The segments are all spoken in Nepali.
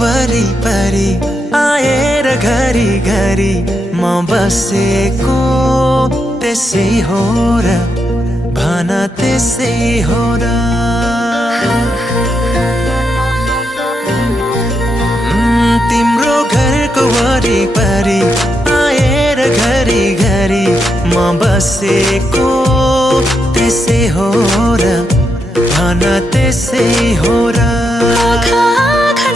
वरिपरि आएर घरि घरि म बसेको त्यसै हो र भन त्यसै हो र तिम्रो घरको वरिपरि आएर घरि घरि म बसेको त्यसै हो र भन त्यसै हो र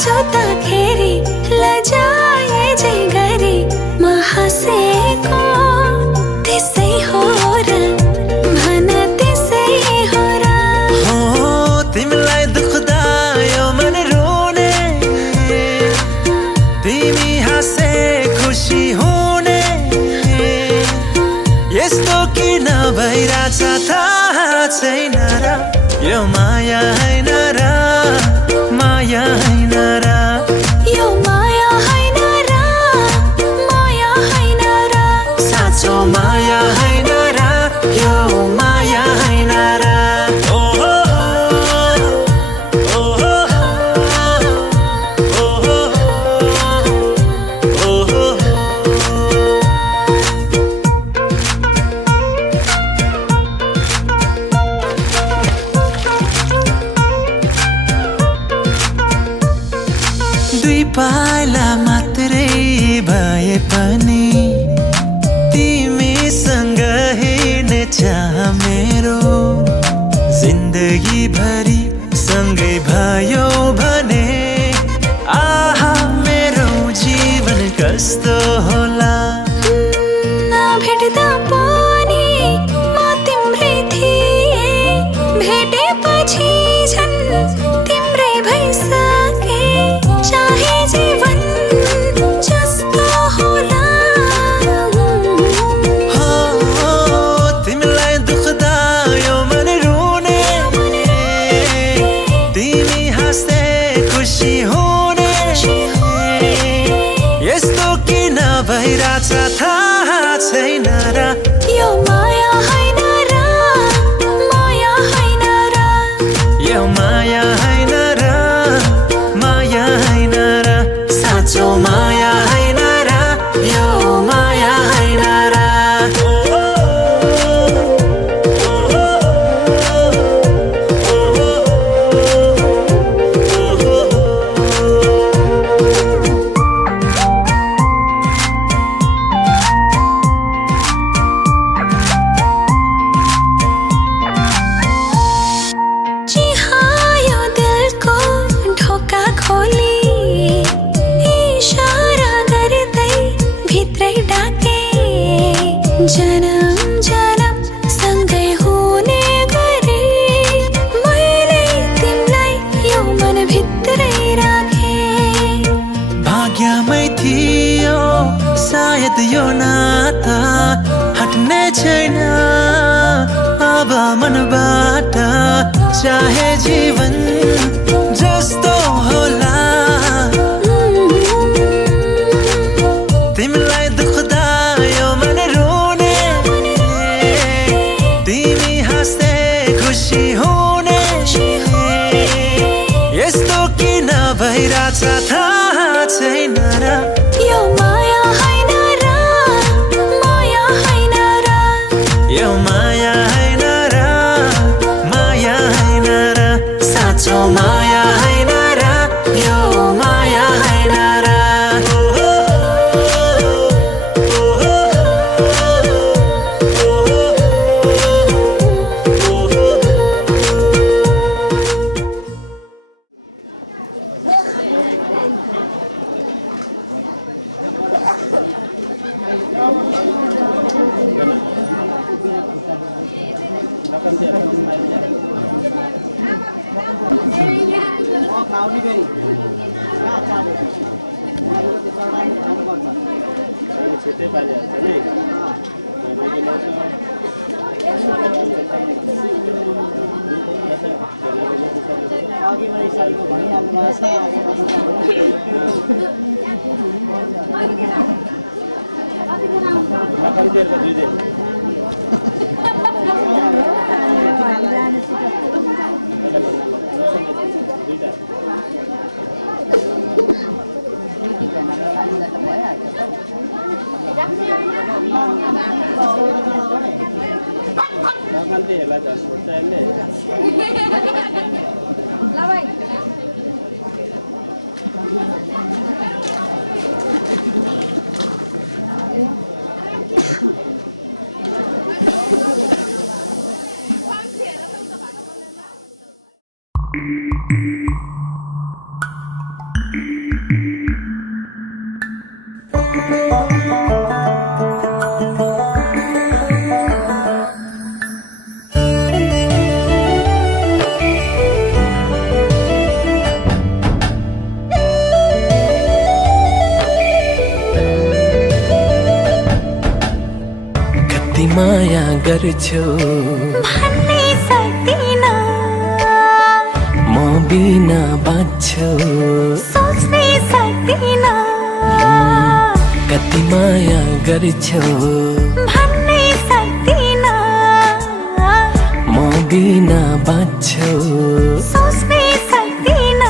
जोत्दाखेरि लजाए जै गरी म हाँसेको त्यसै हो र भन त्यसै हो र हो तिमीलाई दुख्दा यो मन रोने तिमी हाँसे खुसी हुने यस्तो किन भइरहेछ थाहा छैन र यो माया हैन र माया हैन र यो माया हैन र माया हैन र साँचो माया हैन र यो माया हैन र ओ हो हो ओ हो हो ओ हो दुई पाइला मात्रै भए पनि तिमीसँग हिँड्ने चाह मेरो जिन्दगी भरि सँगै भयो भने आहा मेरो जीवन कस्तो होला भेट्दा पनि म तिम्रै थिएँ भेटेपछि झन् तिम्रै भइसके चाहे जीवन जस्तो होला हो तिमीलाई दुख्दा यो मन रोने तिमी हाँस्दै खुसी हुने यस्तो किन भइरहेछ थाहा छैन र यो माया हैन र माया हैन र यो माया हैन र माया हैन र साँचो माया हैन र यो माया हैन र चिहायो दिलको ढोका खोली इशारा गर्दै भित्रै डाके जन्म जन्म सँगै हुने गरी मैले तिमीलाई यो मन भित्रै राखे भाग्यमै थियो सायद यो नाता हट्ने छैन अब मनबाट चाहे जीवन जस्तो होला तिमीलाई दुख्दा यो मन रोने तिमी हाँस्दै खुसी हुने यस्तो किन भइरहेछ थाहा छैन र यो माया हैन र माया हैन र यो माया हैन र माया हैन र साँचो माया हैन र यो माया हैन र कति माया गर्छौ भन्नै सक्दिन म बिना बाँच्छौ सोच्नै सक्दिन कति माया गर्छौ भन्नै सक्दिन म बिना बाँच्छौ सोच्नै सक्दिन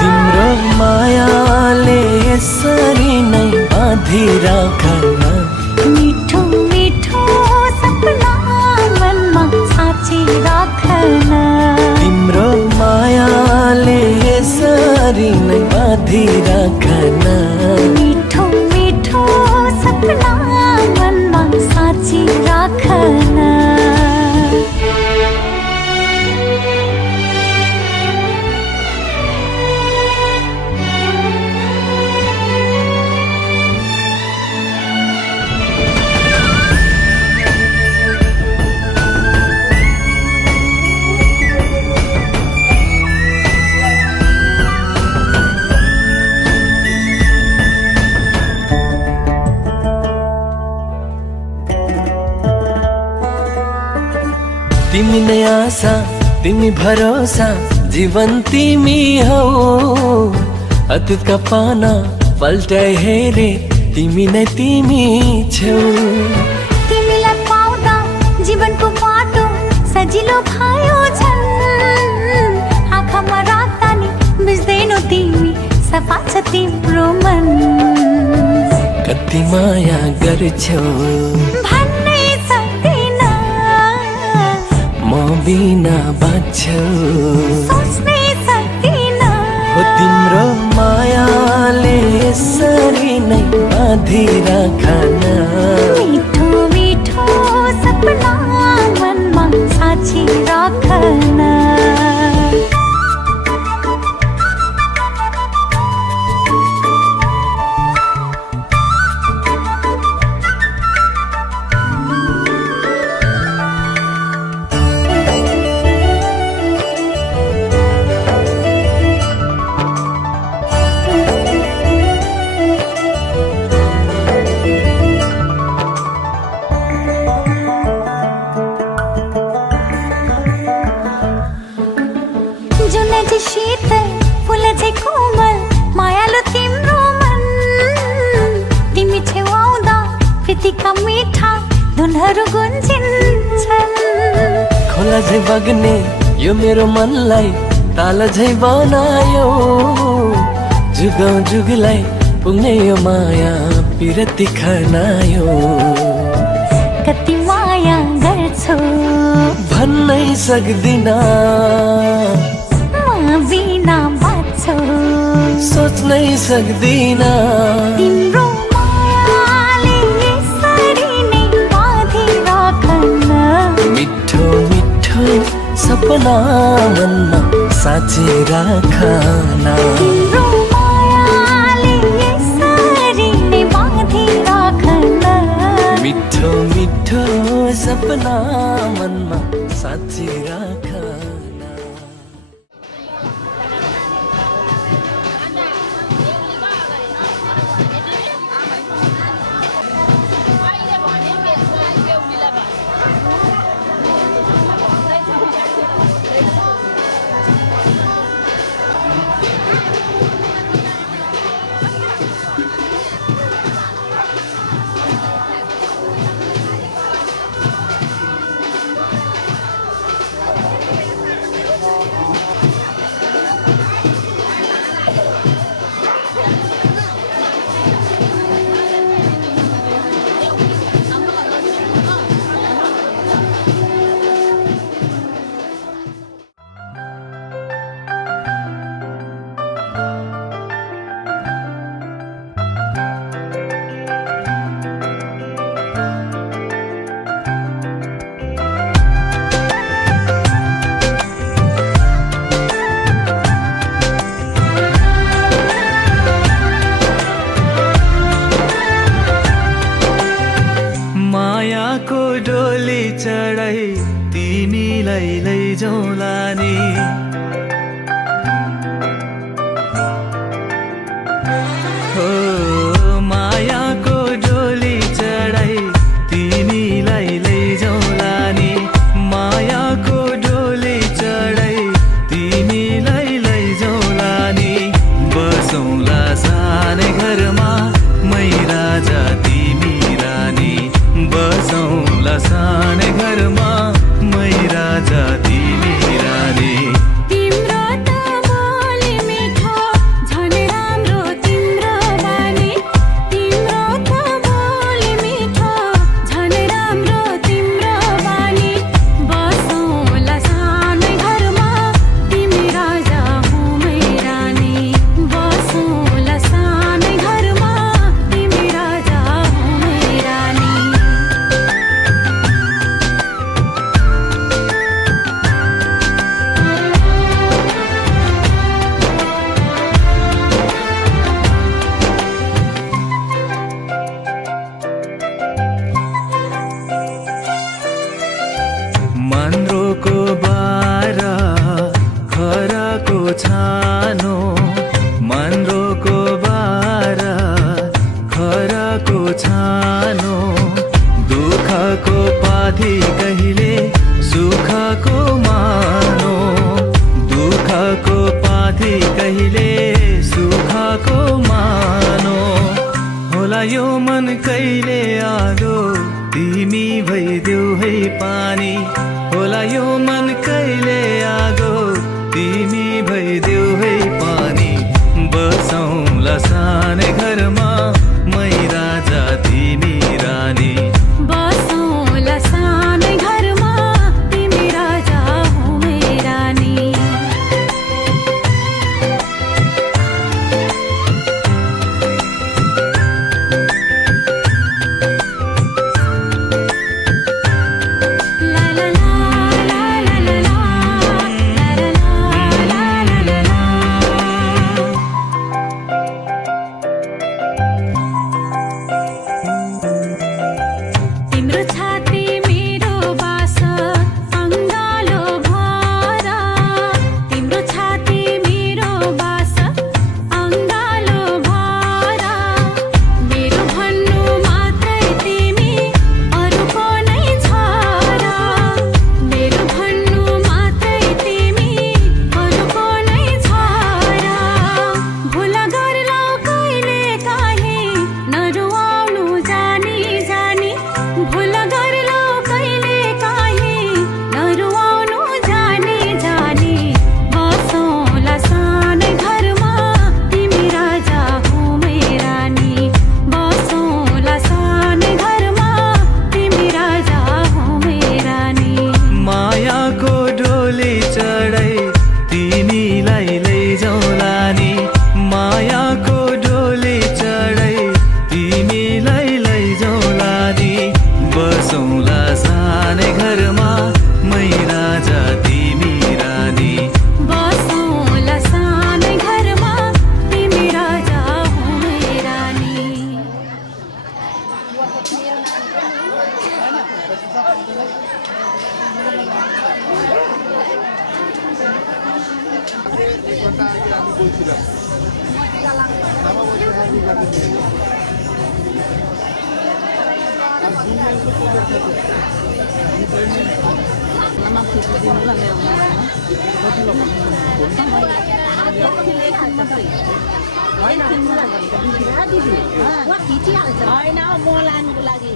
तिम्रो मायाले यसरी नै बाँधिराखन मिठो मिठो सपना मनमा साँचिराखन तिम्रो मायाले यसरी नै बाँधिराखन मिठो मिठो सपना मनमा साँचिराखन तिमी नै आशा तिमी भरोसा जीवन तिमी हौ अतीतका पाना पल्टाइ हेरे तिमी नै तिमी छौ तिमीलाई पाउँदा जीवनको बाटो सजिलो भयो झन् आँखामा राख्दा नि बुझ्दैनौ तिमी सफा छ तिम्रो मन कति माया गर्छौ भन्नै सक्दिन म बिना बाँच्छौ सोच्नै सक्दिन हो तिम्रो मायाले यसरी नै बाँधिराखन मिठो मिठो सपना मनमा साँचिराखन शीतल फुल झै कोमल मायालु तिम्रो मन तिमी छेउ आउँदा प्रीतिका मिठा धुनहरू गुन्जिन्छन् खोला झै बग्ने यो मेरो मनलाई ताल झै बनायो जुगौँ जुगलाई पुग्ने यो माया पिरती खनायो कति माया गर्छौ भन्नै सक्दिन बिना बाँच्छौ सोच्नै सक्दिन तिम्रो मायाले यसरी नै बाँधिराखन मिठो मिठो सपना मनमा साँचिराखन तिम्रो मायाले यसरी नै बाँधिराखन मिठो मिठो सपना मनमा साँचिराखन लैजाउँला नि हो मायाको डोली चढाई तिमीलाई लैजाउँला नि मायाको डोली चढाई तिमीलाई लैजाउँला नि बसौँला सानै घरमा मै राजा तिमी रानी बसौँला सानै घरमा मै राजा तिमी रानी तिम्रो त बोली मिठो झन् राम्रो तिम्रो बानी तिम्रो त बोली मिठो झन् राम्रो तिम्रो बानी बसौँला सानै घरमा तिमी राजा हुँ मै रानी बसौँला सानै घरमा तिमी राजा हुँ मै रानी मन्द्रोको बारा खराको छानो मन्द्रोको बारा खराको छानो दुःखको पाथी कहिले सुखको मानो दुःखको पाथी कहिले सुखको मानो होला यो मन कहिले आगो तिमी भइदेऊ है पानी होला यो मन कहिले आगो तिमी भइदेऊ है पानी बसौँला सानै घरमा मै राजा तिमी रानी बसौँला सानै घरमा तिमी राजा हुँ मै रानी ला ला ला ला ला ला ला ला ला तिम्रो छाती मेरो बास अङ्गालो भरा तिम्रो छाती मेरो बास अङ्गालो भरा मेरो भन्नु मात्रै तिमी अरूको नै छ र मेरो भन्नु मात्रै तिमी अरूको नै छ र भुल गर्लौ कहिले काहीँ नरुवाउनु जानी जानी भुल गर्लौ कहिले काहीँ नरुवाउनु जानी जानी बसौँला सानै घरमा तिमी राजा हुँ मै रानी बसौँला सानै घरमा तिमी राजा हुँ मै रानी मायाको डोली चढाई तिमीलाई लैजाउँला नि मायाको डोली चढाई तिमीलाई लैजाउँला नि बसौँला सानै घरमा मै राजा तिमी रानी बसौँला सानै घरमा तिमी राजा हुँ मै रानी होइन म लानुको लागि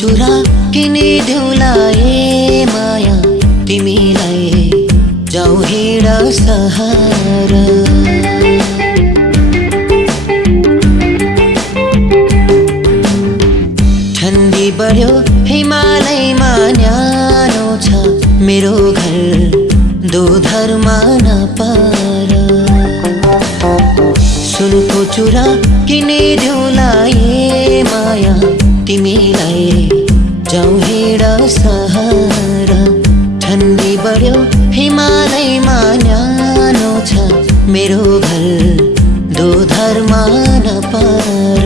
चुरा किनिदेऊला ए माया तिमीलाई जाऊ हिँड सहारा ठन्डी बढ्यो हिमालयमा न्यानो छ सुनको चुरा किनिदेऊला ए माया तिमीलाई जाऊ हिँड सहारा ठन्डी बढ्यो हिमालयमा न्यानो छ मेरो घर दोधरमा नपार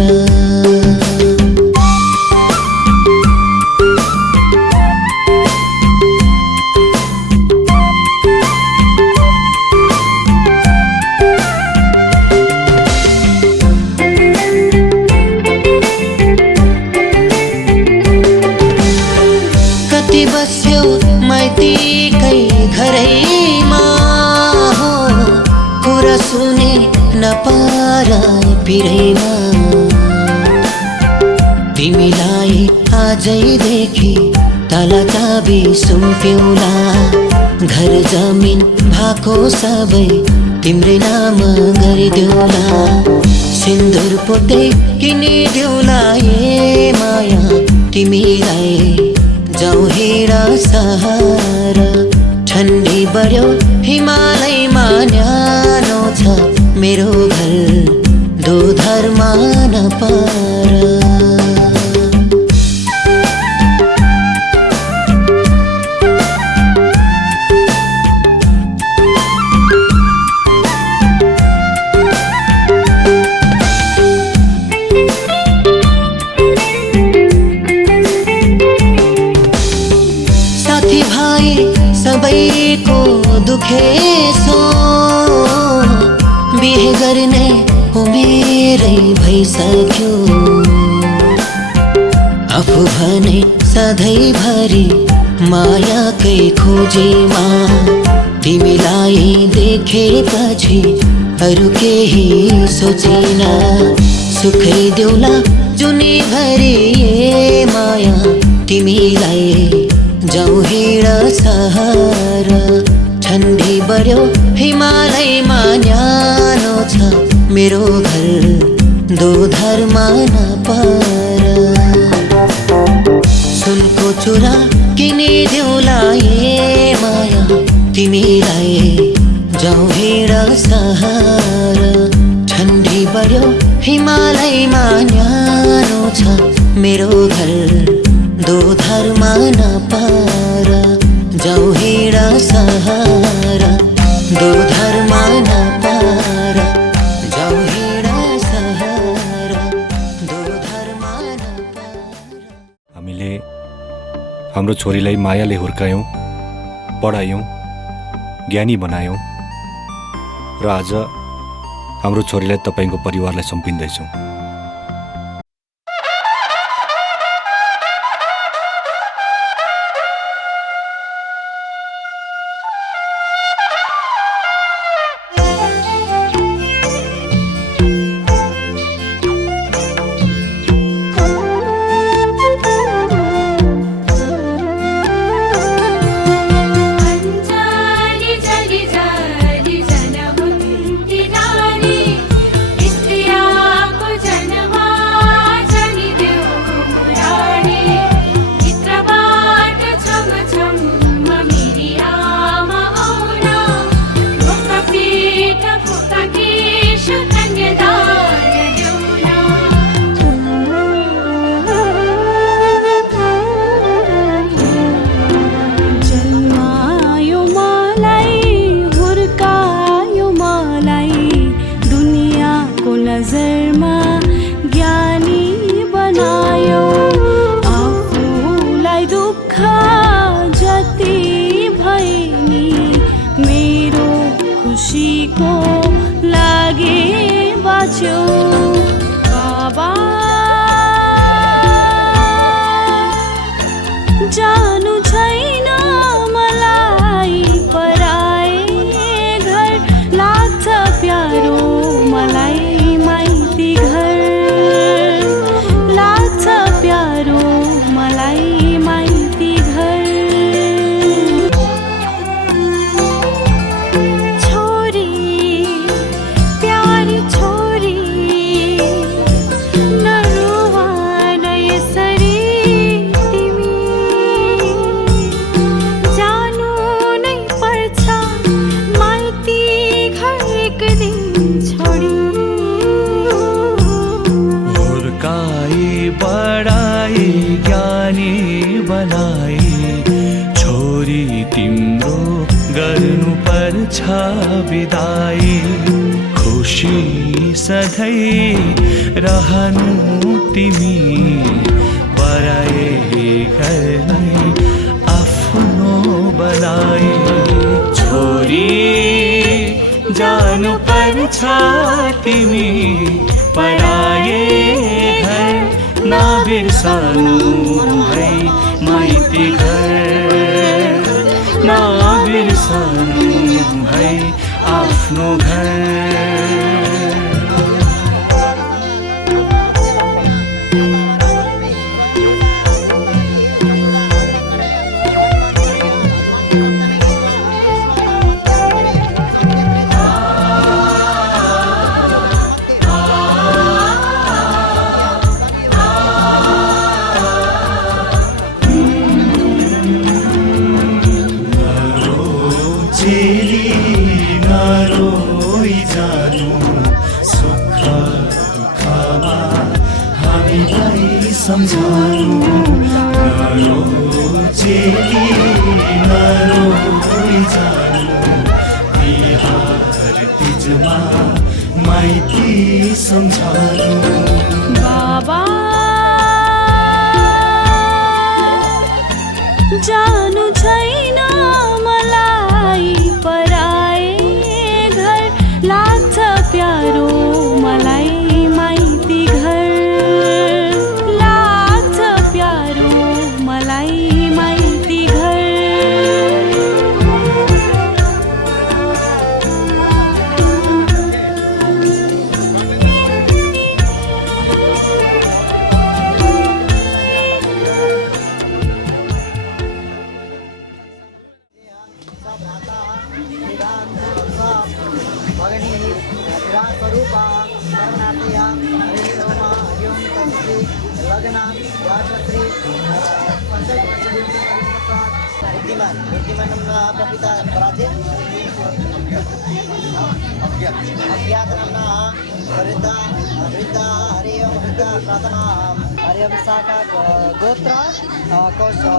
कति बस्यो माइतीकै घरैमा हो कुरा सुने नपाराए पिरैमा तिमीलाई आजैदेखि तला चाबी सुम्प्यौला घर जमिन भएको सबै तिम्रै नाम गरिदेऊला सिन्दुर पोते किनिदेऊला ए माया तिमीलाई जाऊ हिँड सहारा ठन्डी बढ्यो हिमालयमा न्यानो छ मेरो घर दोधरमा नपार साथी भाइ सबैको दुखेसो बिहे गर्ने उमेरै भइसक्यो आफू भने सधैँभरि मायाकै खोजीमा तिमीलाई देखेपछि अरू केही सोचिन सुखै देऊला जुनीभरि ए माया तिमीलाई जाऊ हिँड सहारा ठन्डी बढ्यो हिमालयमा न्यानो छ मेरो घर दोधरमा नपार सुनको चुरा किनिदेऊला ए माया तिमीलाई जाऊ हिँड सहारा ठन्डी बढ्यो हिमालयमा न्यानो छ मेरो घर दोधरमा नपार जाऊ हिँड सहारा दोधरमा नपार जाऊ हिँड सहारा दोधरमा नपार हामीले हाम्रो छोरीलाई मायाले हुर्कायौँ पढायौँ ज्ञानी बनायौँ र आज हाम्रो छोरीलाई तपाईको परिवारलाई सुम्पिँदैछौँ जानु छैन मलाई पराए घर लाग्छ प्यारो मलाई माइती घर लाग्छ प्यारो मलाई माइती घर छोरी प्यारी छोरी नरुवा न यसरी तिमी पढाई ज्ञानी बनाई छोरी तिम्रो गर्नुपर्छ बिदाई खुसी सधैँ रहनु तिमी पराए घरलाई आफ्नो बनाई छोरी जानुपर्छ तिमी पढाए घर नबिर्सनु है माइती घर नबिर्सनु है आफ्नो घर सम्झानु नरो चेली नरो जानु तिहार तिजमा माइती सम्झानु बाबा जानु छैन मलाई पराए घर लाग्छ प्यारो मलाई माइती घर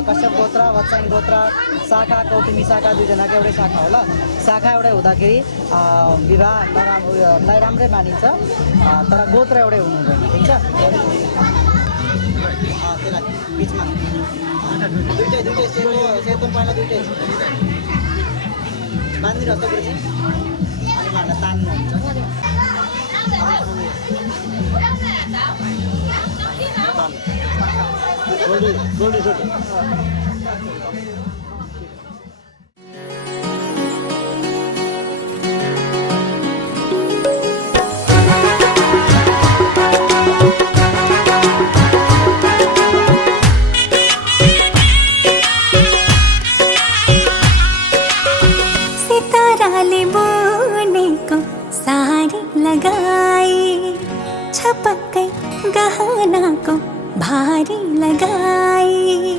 कश्यप गोत्र वत्सायन गोत्र शाखा कौतुमी शाखा दुईजनाको एउटै शाखा होला शाखा एउटै हुँदाखेरि विवाह नराम्रै मानिन्छ तर गोत्र एउटै हुनु हुँदैन ठिक छ बिचमा दुईटै सेतो पहिला दुईटै बाँधिदिनुहोस् त गुरुजी अनि उहाँहरूलाई तान्नुहुन्छ सिताराले बुनेको साडी लगाई छपक्कै गहनाको भारी लगाई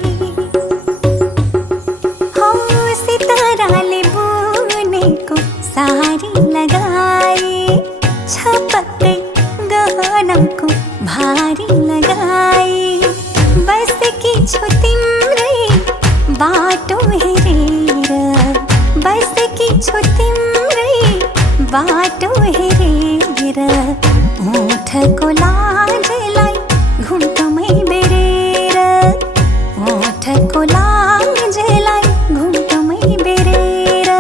हो सिताराले बुनेको साडी लगाई छपक्कै गहनाको भारी लगाई बसेकी छु तिम्रै बाटो हेरेर बसेकी छु तिम्रै बाटो हेरेर ओठको लाजलाई घुम्टमै बेरेर ओठको लाजलाई घुम्टमै बेरेर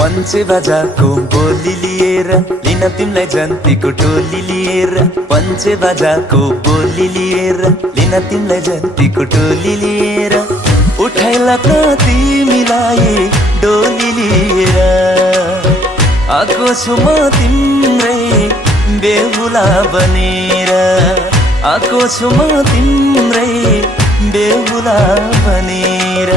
पञ्चे बाजाको बोली लिएर लिन तिमीलाई जन्तीको टोली लिएर पञ्चे बाजाको बोली लिएर लिन तिमीलाई जन्तीको टोली लिएर उठाइला त तिमीलाई डोली लिएर आएको छु म तिम्रै बेहुला बनेर आएको छु म तिम्रै बेहुला बनेर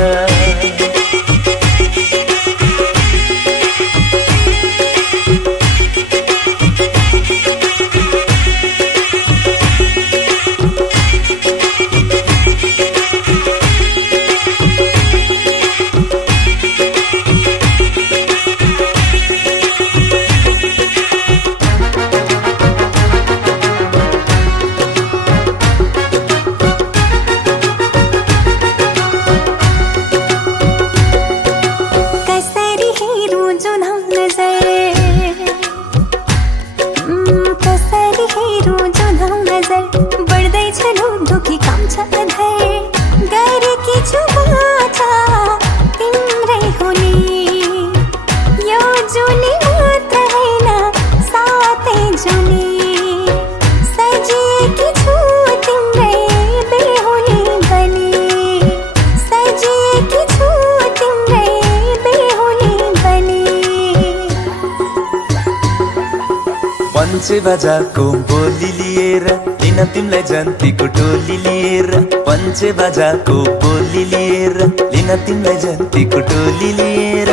पञ्चे बाजाको बोली लिएर लिन तिमीलाई जन्तीको टोली लिएर पञ्चे बाजाको बोली लिएर लिन तिमीलाई जन्तीको टोली लिएर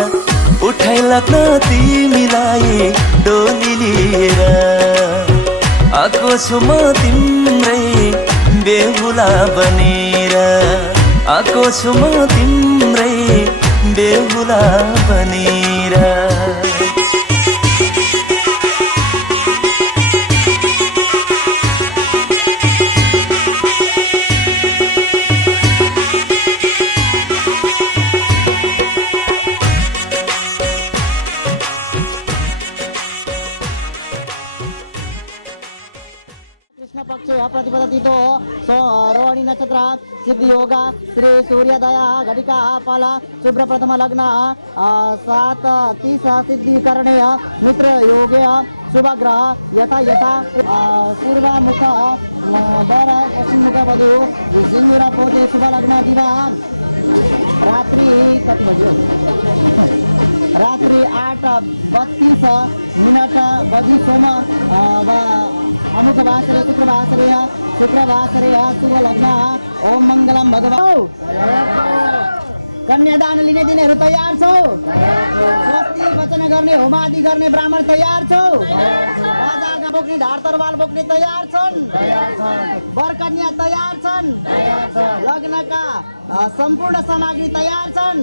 उठाइ लाग्न तिमीलाई डोली लिएर आएको छु म तिम्रै बेहुला बनेर आएको छु म तिम्रै बेहुला बनेर पक्ष प्रतिपदा तिथो रोहिणी नक्षत्र सिद्धि योग श्री सूर्योदय घटिका फल शुभ्र प्रथम लग्न 7:30 सिद्धि करणीय मित्र योगे शुभ ग्रह यथा यथा पूर्व मुख बर पश्चिम मुख बधु सिंदूर पहुँचे शुभ लग्न दिवा रात्रि कति बज्यो रात्रि 8:32 बजी सोम अमुक वासरे शुक्रवासरे शुभ लग्न ओम मंगलम भगवान कन्यादान लिने दिनेहरू तयार छौ स्वस्ति वचन गर्ने होमादि गर्ने ब्राह्मण तयार छौ राजाका बोक्ने धार तरवाल बोक्ने तयार छन् वर कन्या तयार छन् लग्नका सम्पूर्ण सामग्री तयार छन्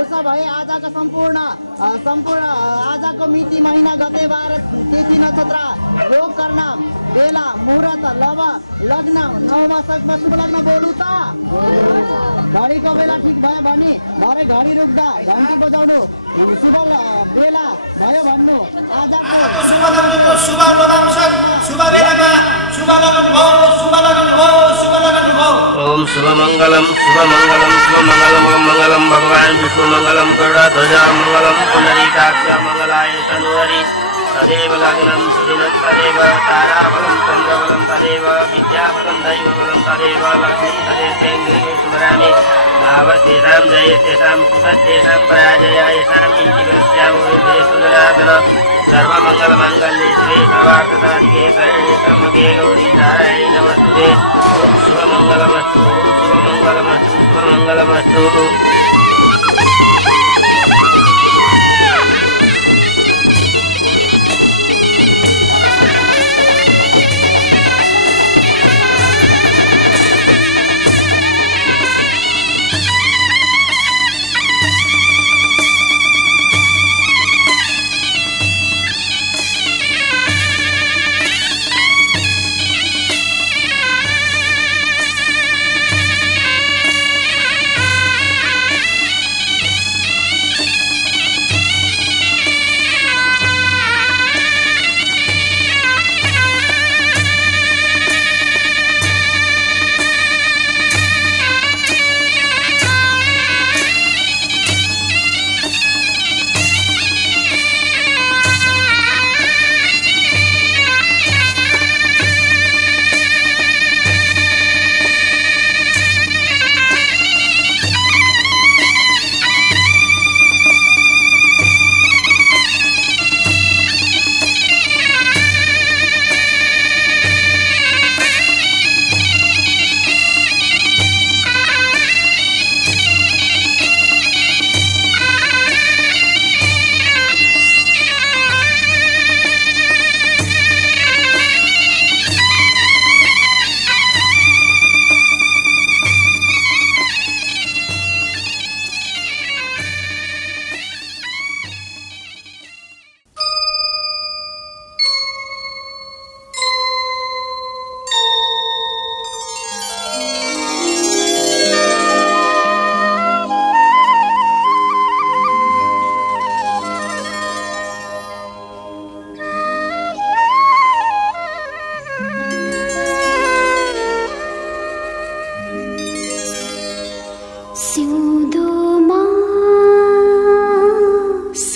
उसो भए आजको सम्पूर्ण आजको मिति महिना गते बार तिथि नक्षत्र योग गर्न बेला मुहूर्त लव लग्न नवमासमा शुभ लग्न बोलु त घडीको बेला ठिक भयो भने भरे घडी रुक्दा घन्टी बजाउनु शुभ बेला भयो भन्नु आजको शुभ लग्नको शुभ नवांशक शुभ बेलामा शुभ लगन भयो शुभ लगन भयो शुभ लगन भयो ओम शुभ मंगलम मंगलम भगवान विष्णु मंगलम गरुड़ध्वजा मंगलम पुंडरीकाक्ष मंगलाय तनूहरि तदेव लग्नं सुदिनं तदेव ताराबलं चन्द्रबलं तदेव विद्याबलं दैवबलं तदेव लक्ष्मी तदेव सुभरामि भावस्तेषां जयस्तेषां सुखस्तेषां पराजया येषां किञ्चिदस्यामोदेशुजनार्दन सर्वमङ्गलमाङ्गल्ये शिवे सर्वार्थसाधिके शरण्ये त्र्यम्बके गौरी नारायणी नमस्तुते ओम शुभमङ्गलमस्तु ओम शुभमङ्गलमस्तु शुभमङ्गलमस्तु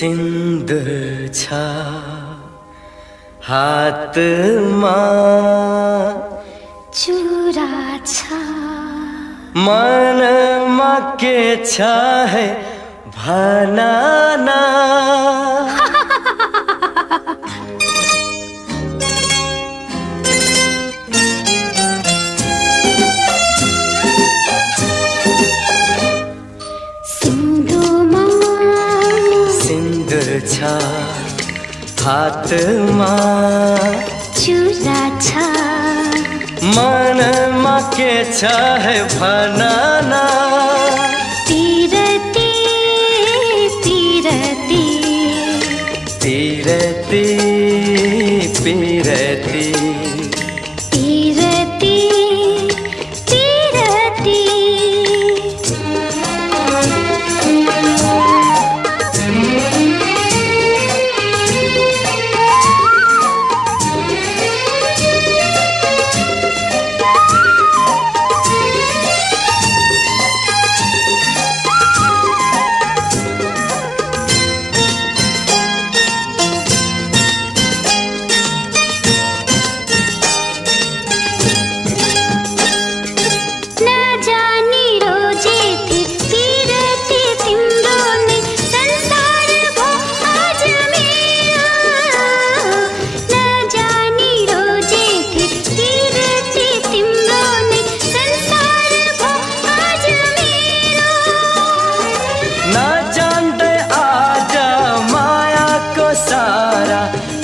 सिन्दुर छ हातमा चुरा छ मनमा के छ है भना ना छ हातमा चुरा छ मनमा के छ है भन न पिरती पिरती पिरती पिरती पिरती पिरती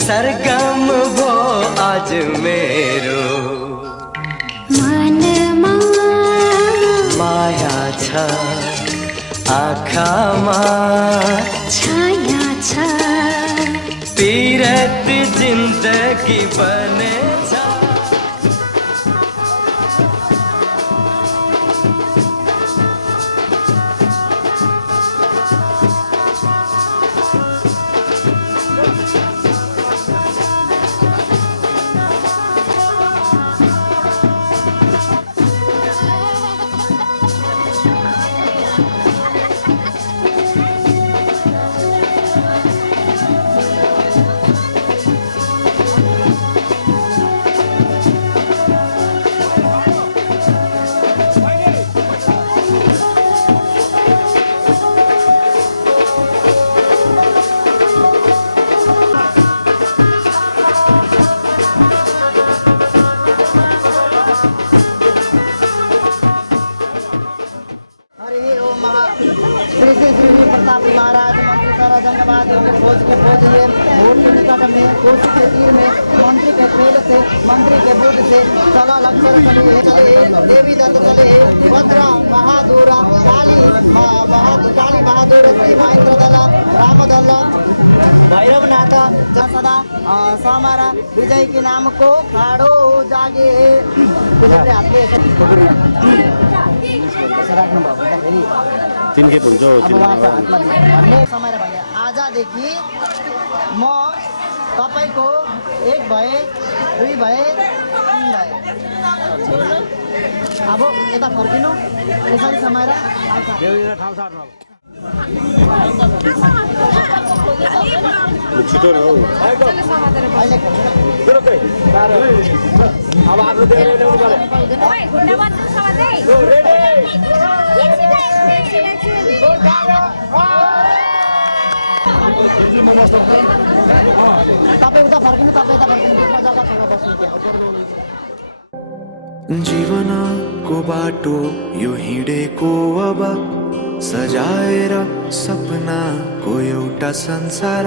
सरगम भो आज मेरो मनमा माया छ आँखामा छाया छ पिरत जिन्दगी बनेछ महाराज मंत्री सारा जंगबाद खोज के खोज ये भोट के निकट में कोसी के तीर में मंत्री के खेल से मंत्री के बुद्ध से चला लक्षर चले देवी दत्त चले भद्रा महादूरा काली महादूर श्री महेंद्र दल रामदल भैरवनाथ सदा समारा विजय के नाम को खाड़ो जागे तिनकै हुन्छ भन्ने समय भने आजदेखि म तपाईको एक भए दुई भए तीन भए अब यता फर्किनु यसरी समाएर छिटो न हौ अब आफ्नो देख्दै ल्याउनु तपाईँ उता फर्किनु तपाईँ यता फर्किनु जग्गासँग बस्नु जीवनको बाटो यो हिँडेको अब सजाएर सपनाको एउटा संसार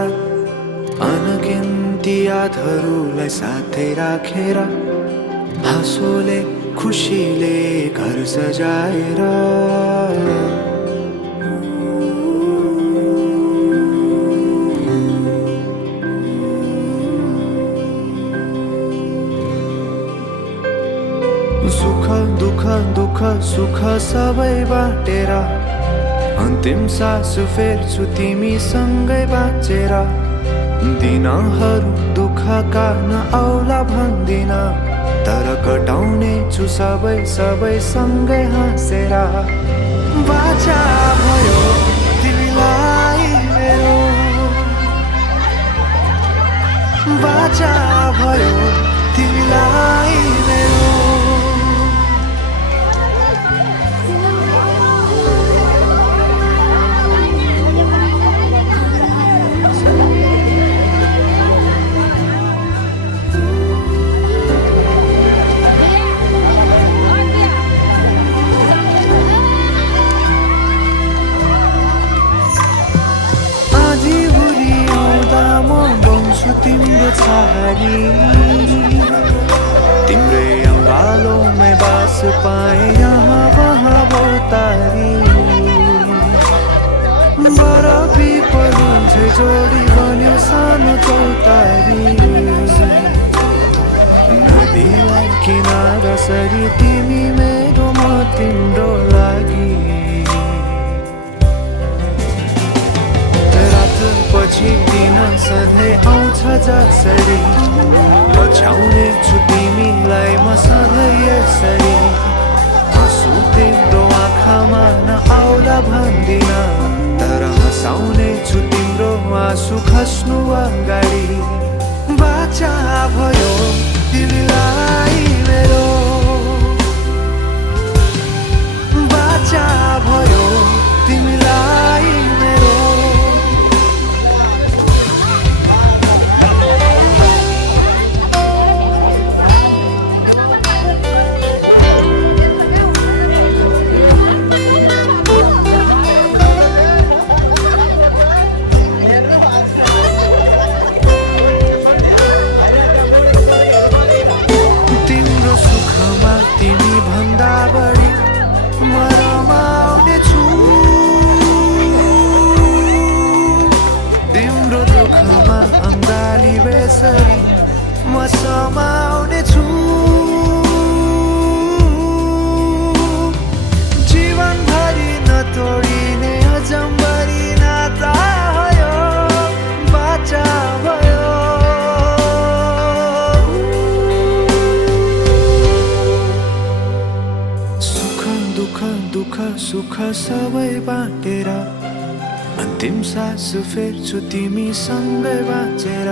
अनगिन्ती यादहरूलाई साथै राखेर हाँसोले खुसीले घर सजाएर सुख दुःख दुःख सुख सबै बाटेर अन्तिम सास फेर्छु तिमीसँगै बाँचेर दिनहरू दुःखका नआउला भन्दिन तर कटाउने छु सबै सँगै हाँसेर बाचा भयो तिमीलाई मेरो बाचा भयो तिमीलाई मेरो तिम्रो छारी तिम्रै अंगालों में बास पाए यहाँ वहाँ बहुतारी बरफी पलुन्छ जोडी बन्यो सानो चौतारी नदीलाई किनारा सरी तिमी मेरो म तिम्रो लागि रात पछि दिन सधैँ आउँछ जसरी पछ्याउने छु तिमीलाई म सधैँ यसरी आँसु तिम्रो आँखामा नआउला भन्दिन तर हँसाउने छु तिम्रो आँसु खस्नु अगाडि बाचा भयो तिमीलाई मेरो बाचा भयो तिमीलाई मेरो म समाउने छु जीवनभरि नतोडिने अजम्बरी नाता भयो बाचा भयो सुख दुःख दुःख सुख सबै बाँटेर अन्तिम सास फेर्छु तिमीसँगै बाँचेर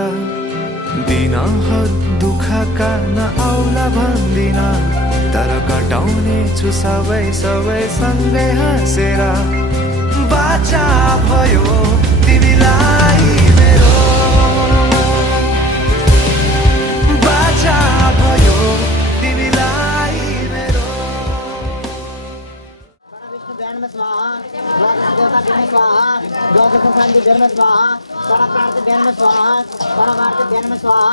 दिनहरु दुःखका नआउला भन्दिन तर कटाउने छु सबै सँगै हाँसेर बाचा भयो तिमीलाई मेरो बाचा भयो तिमीलाई मेरो विष्णु स्वाहा देवता स्वाहा द्वादश शान्ति जन्म स्वाहा प्राप्ति ध्यान स्वाहा ध्यान स्वाहा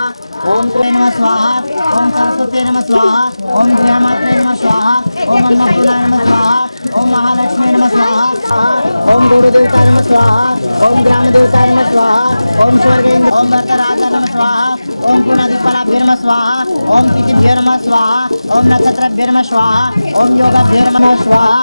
ओम त्रे नमः स्वाहा ओम सरस्वती नमः स्वाहा ओम गृहमात्रे नमः स्वाहा ओम अन्नपूर्णा नमः स्वाहा ओम महालक्ष्मी नमः स्वाहा ओम गुरुदेवता नमः स्वाहा ओम ग्राम देवता नमः स्वाहा ओम स्वर्गेन्द्र ओम भरतराजा नमः स्वाहा ओम पुनादिपलाभ्यो नमः स्वाहा ओम तिथिभ्यो नमः स्वाहा ओम नक्षत्रभ्यो नमः स्वाहा ओम योगाभ्यो नमः स्वाहा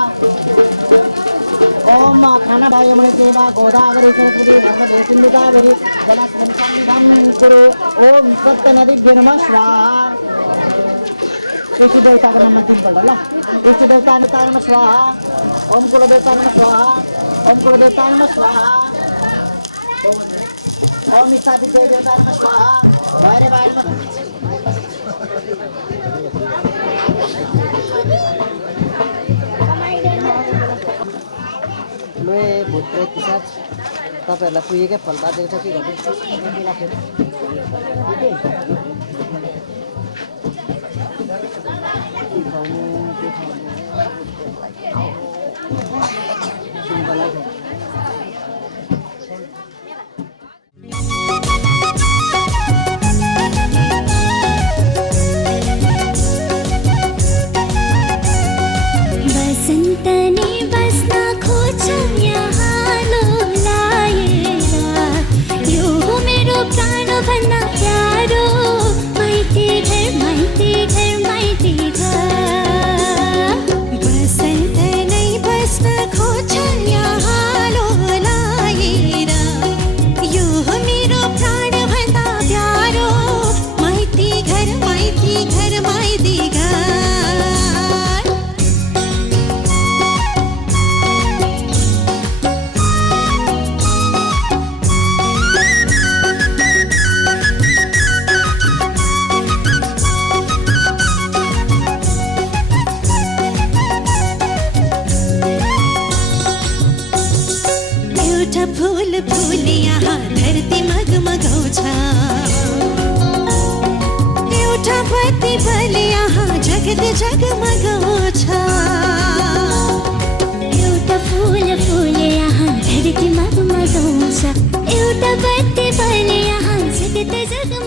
ओम खानाभायमणि सेवा गोदावरी सरस्वती नर्मदे सिन्धुकावेरी जलस्मिन् कुरु ओम सप्तनदीभ्यो नमः स्वाहा कृषि देवता का नाम तीन पढ़ ला कृषि देवता नमः स्वाहा ओम कुल देवता नमः स्वाहा ओम कुल देवता नमः स्वाहा ओम स्थापित देवता नमः स्वाहा वायरे लोए भूत प्रेत पिशाच तपाईहरुलाई पुगेकै फल पाएको छ कि गर्नु बसन्तने बस्न खोज्छन् यहाँ लोलाएरा यो हो मेरो प्राणभन्दा प्यारो माइती घर माइती घर माइती घर बसन्तनै बस्न खोज्छन् यहाँ लोलाएरा यो हो मेरो प्राणभन्दा प्यारो माइती घर माइती घर माइती घर फूल फूल यहाँ धरती मगमगाउँछ एउटा बत्ती बल यहाँ जगत जगमगाउँछ एउटा फूल फूल यहाँ धरती मगमगाउँछ एउटा बत्ती बल यहाँ जगत जगमगाउँछ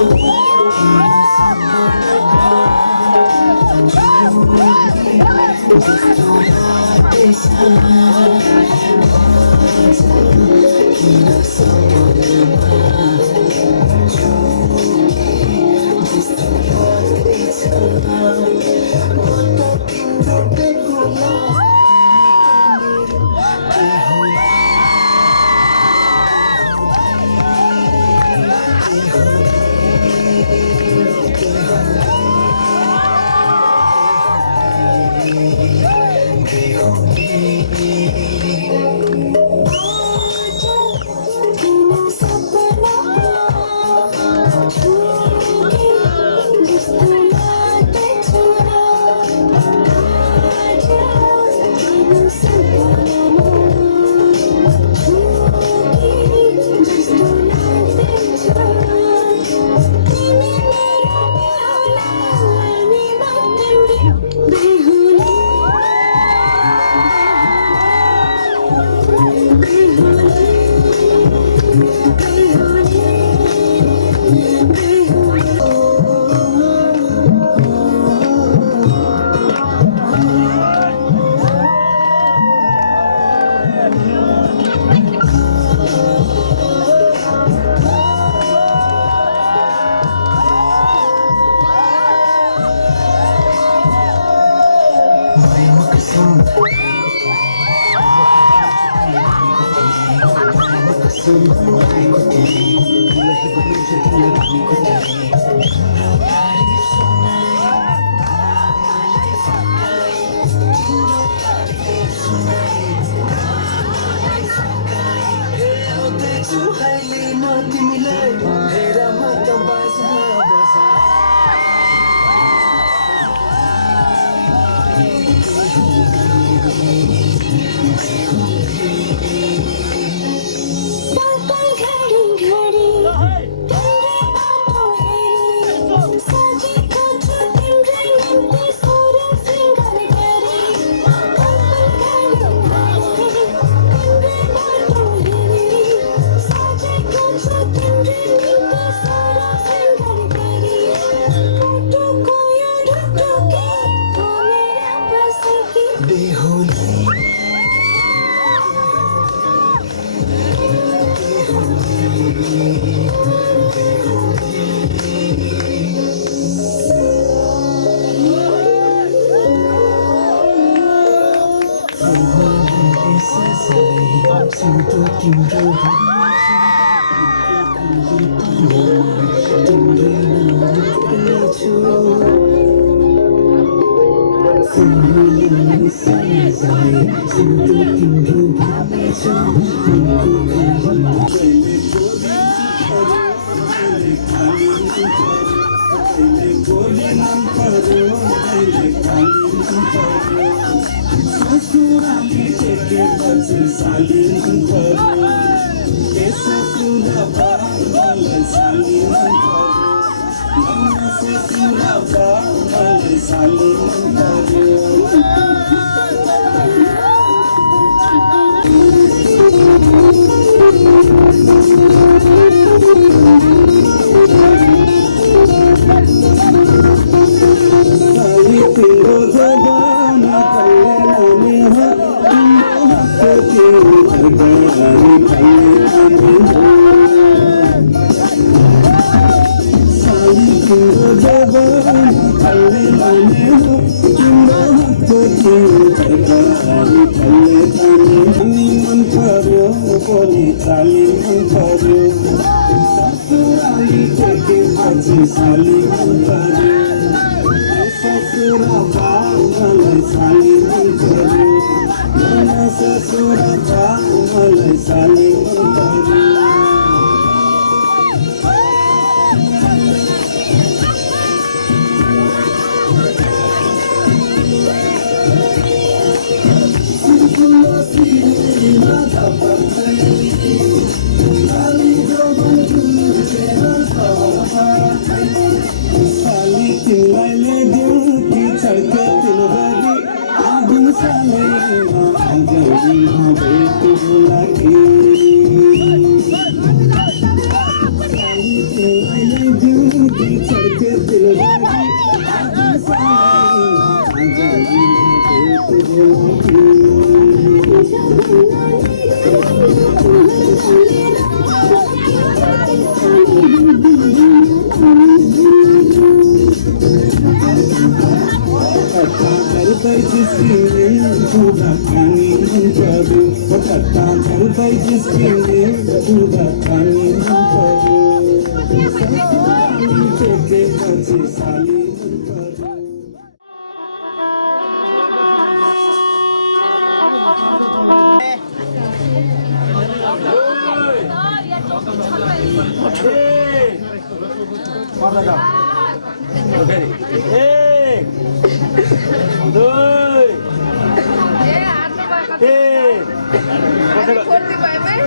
Thank you.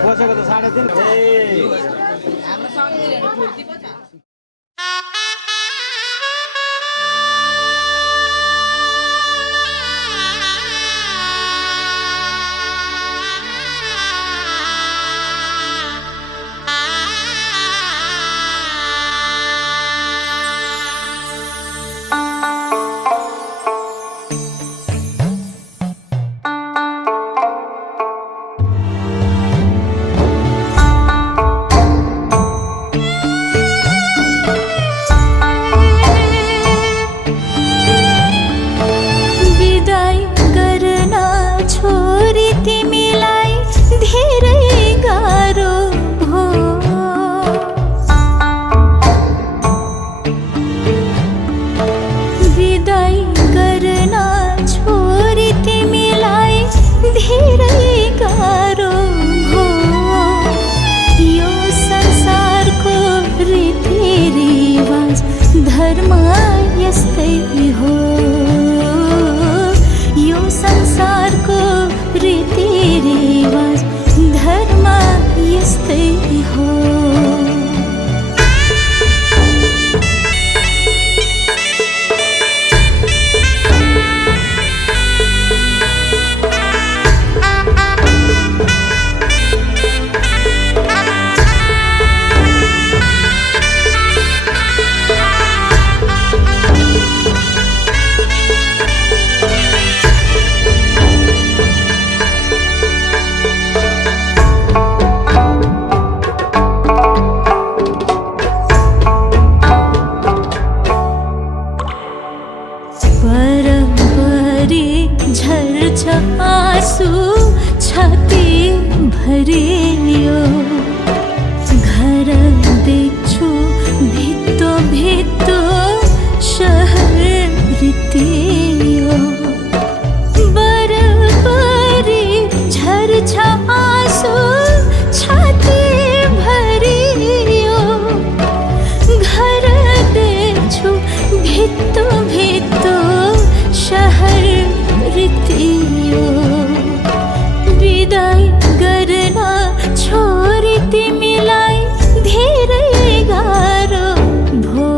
बसेको त 3.5 विदाई गर्न छोरी तिमीलाई धेरै गाह्रो हो विदाई गर्न छोरी तिमीलाई धेरै गाह्रो हो यो संसारको रीतिरिवाज धर्म यस्तै हो यो संसारको रीतिरिवाज धर्म यस्तै हो परम्परी झर्छ आँसु छाती भरियो घर देख्छु भित्तो भित्तो शहर रित्तियो बरबरी झर्छ आँसु छाती भरियो घर देख्छु भित्तो भित्तो शहर रित्तियो विदाई गर्न छोरी तिमीलाई धेरै गाह्रो भो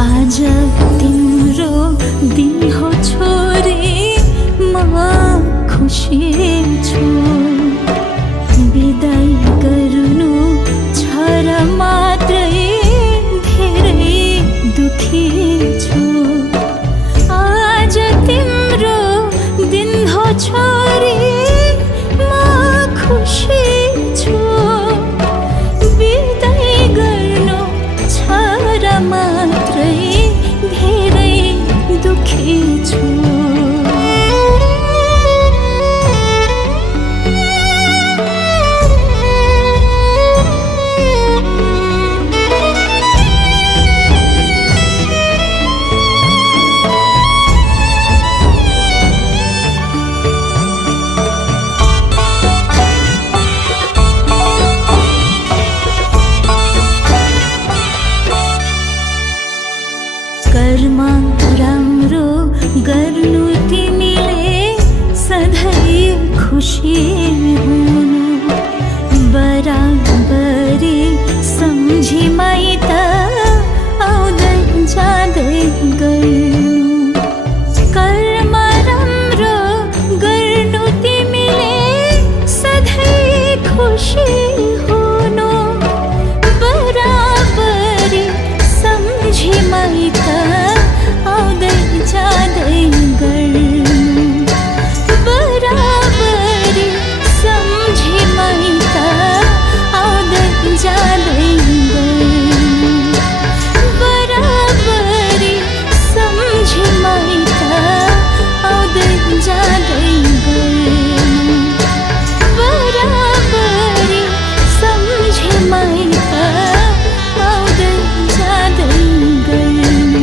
आज तिम्रो दिन हो छोरी म खुसी छु विदाई गर्नु छ र मात्रै धेरै दुखी छु आज तिम्रो दिन हो छोरी म खुसी छु विदाई गर्नु छ र मात्रै धेरै दुखी छु कर्म राम्रो गर्नु तिमीले सधैँ खुसी हुनु बराबरी सम्झी माई त आउँदै जाँदै गर्नु कर्म राम्रो गर्नु तिमीले सधैँ खुसी हुनु बराबरी सम्झी माई त आउँदै जाँदै गर्नु बराबरी सम्झी माई त आउँदै जाँदै गर्नु बराबरी सम्झी माई त आउँदै जाँदै गर्नु बराबरी सम्झी माई त आउँदै जाँदै गर्नु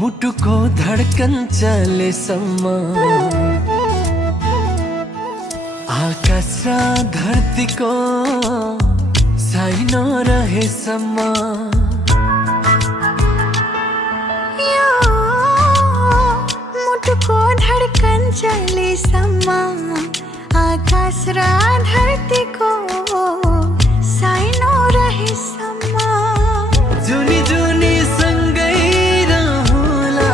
मुटुको धडकन चलेसम्म आकाश र धरतीको साइनो रहेसम्म मुटुको धडकन चलेसम्म आकाश र धरतीको साइनो रहेसम्म जुनी जुनी सँगै रहला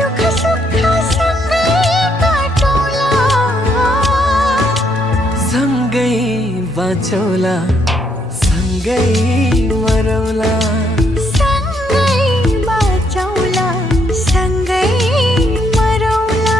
दुःख सुख सँगै काटौला सँगै बाँचौला सँगै मरौला सँगै बाँचौला सँगै मरौला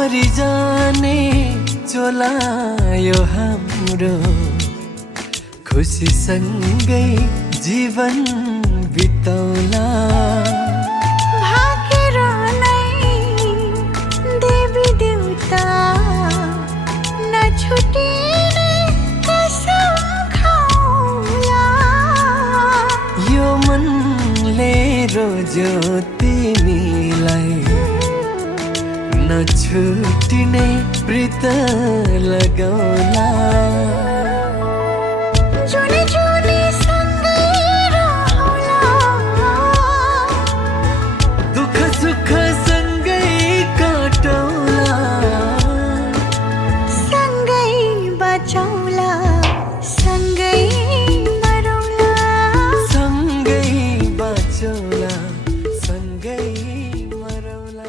मरि जाने चोलायो हाम्रो खुसीसँगै जीवन बितौला भागेर नै देवी देउता नछुटिने कसम खाउला यो मनले रोज्यो तिमीलाई नछुटिने प्रीत लगाउला जुनी जुनी सँगै रहौला दुःख सुख सँगै काटौला सँगै बचौला सँगै मरौला सँगै बाँचौला सँगै मरौला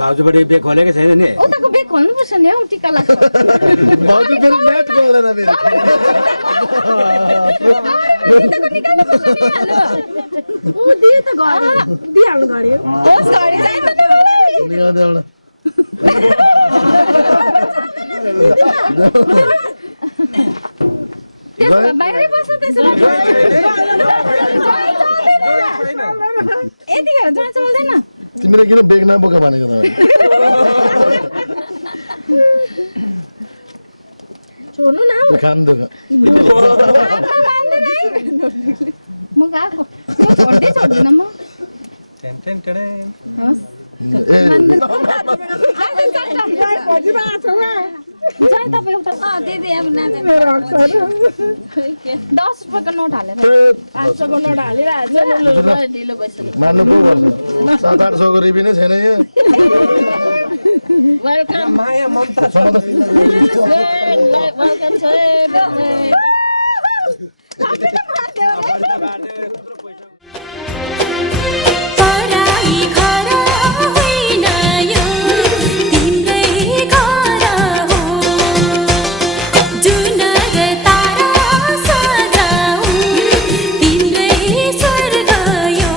भाउजूपट्टि बेग खोलेकै छैन नि उताको बेग खोल्नुपर्छ नि हौ टिका लाग्छ भाउजू फेरि म्याच खोल्दैन फेरि उताको निकाल्नुपर्छ नि हाल्नु ऊ दिए त घडी दिइहाल्नु घडी होस् घडी चाहिन्छ नि मलाई त्यसमा बाहिरै बस्छ त्यसो यतिखेर जान चल्दैन तिमीले किन बेग नबोक भनेको त छोड्नु न खान दुख म गएको छोड्दै छोड्दिनँ म होस् दिदी अब नाचे 10 रुपियाँको नोट हालेर 500 को नोट हालिरहेको छ ढिलो भइसक्यो मान्नु पो पर्छ 700-800 को रिबी नै छैन यहाँ वेलकम माया ममता वेलकम छ पराई घर होइन यो तिम्रै घर हो जुन तारा सजाऊ तिम्रै स्वर्ग यो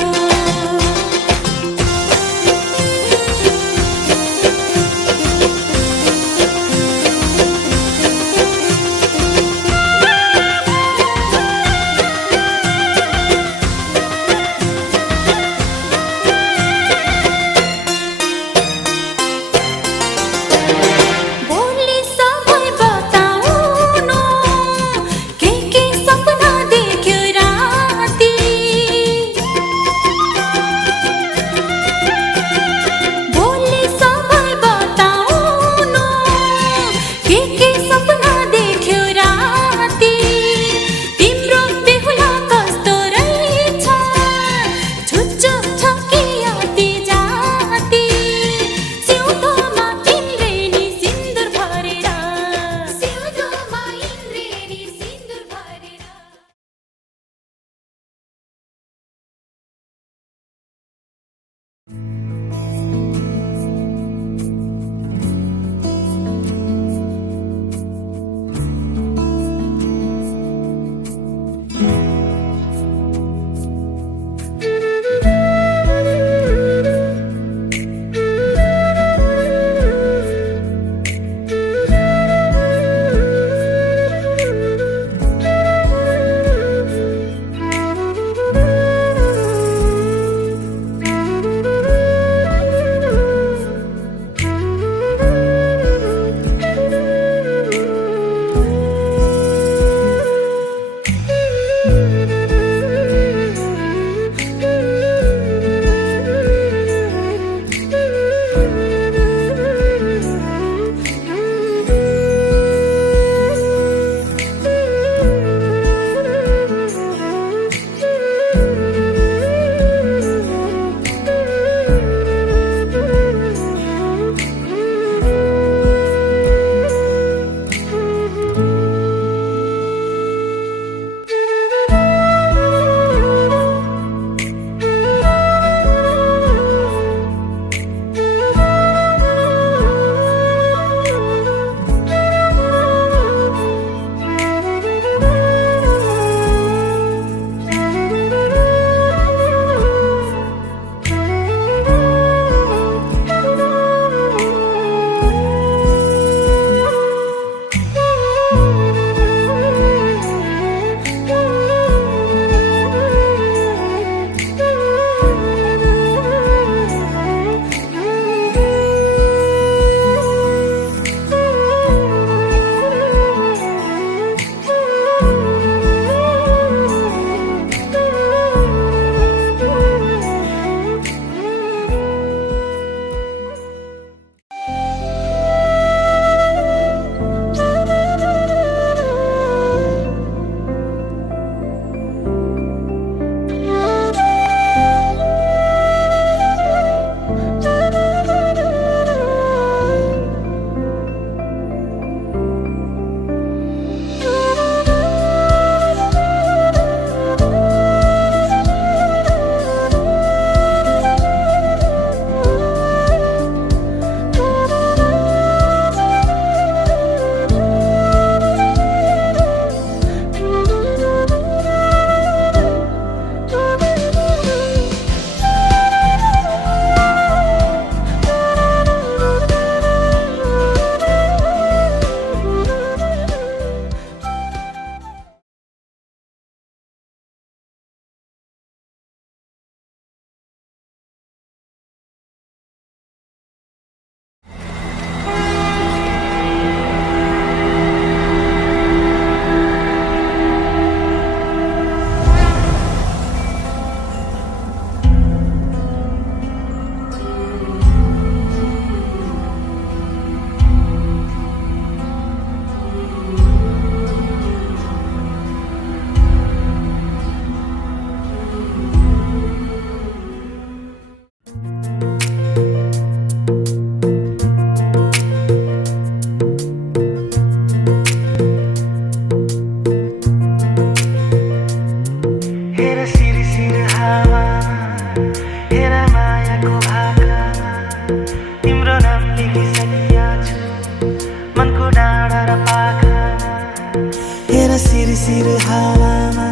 सिर हावामा